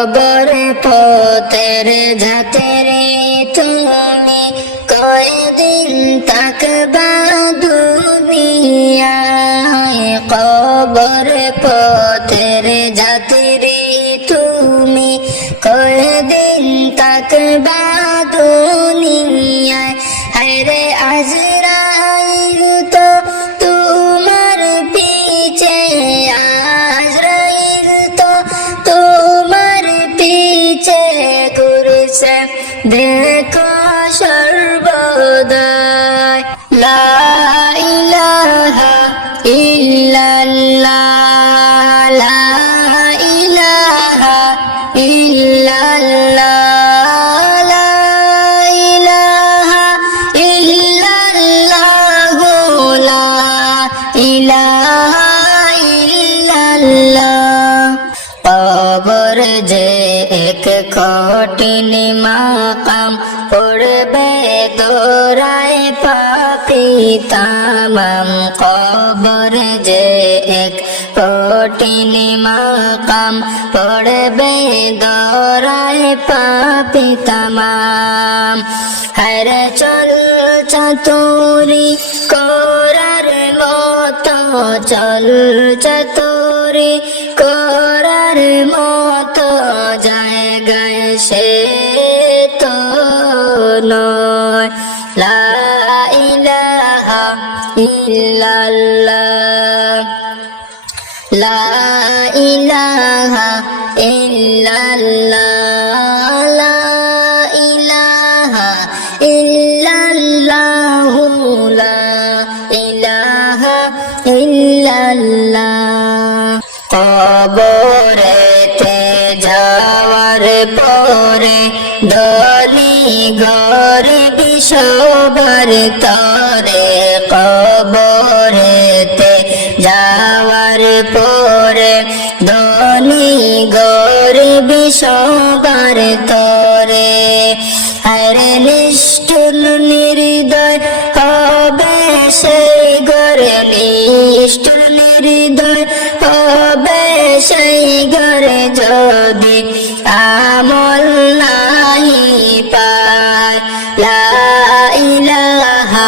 কবর পোতের ঝাতেরে তুমি কয়দিন তাকবা দুনিয়ায়? কবর পোতের ঝাতেরে ঘুরছে দেখো সর্বদাই লা ইল্লাল্লাহ। কঠিন মাকাম পড়বে দোরায় পাপি তামাম কবর যে এক কঠিন মাকাম পড়বে দোরায় পাপি তামাম হর চল চতুরি করার মতো চল চতুরি করার লা ইলাহা ইল্লাল্লাহ। লা ইলাহা ইল্লাল্লাহ। লা ইলাহা ইল্লাল্লাহ লা ইলাহা ইল্লাল্লাহ। কবরেতে যাওয়ার পরে ধনী ঘর বিশোবার তরে কবরেতে যাওয়ার পরে ধনী গরিব সবার তরে। হর নিষ্ঠুল নির্দয় হবে সেই ঘরে নিষ্ঠুর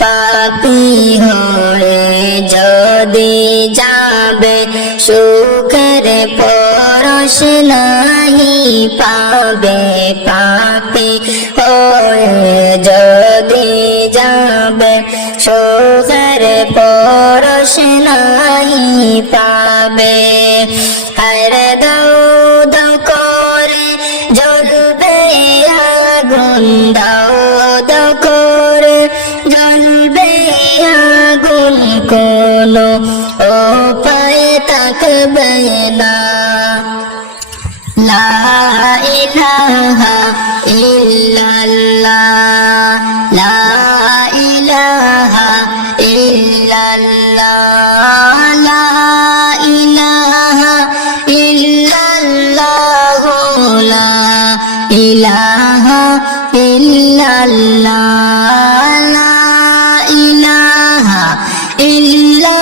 পাপি হয়ে যদি যাবে, সুখের পরশ নাহি পাবে, পাপি হয়ে যদি যাবে, সুখের পরশ নাহি পাবে। হর দৌ দৌ করে জ্বলবে আগুন, দাও থাকবে না লা ইলাহা ইল্লাল্লাহ লা ইলাহা ইল্লাল্লাহ লা ইলাহা ইল্লাল্লাহ লা ইলাহা ইলাহা ইল্লাল্লাহ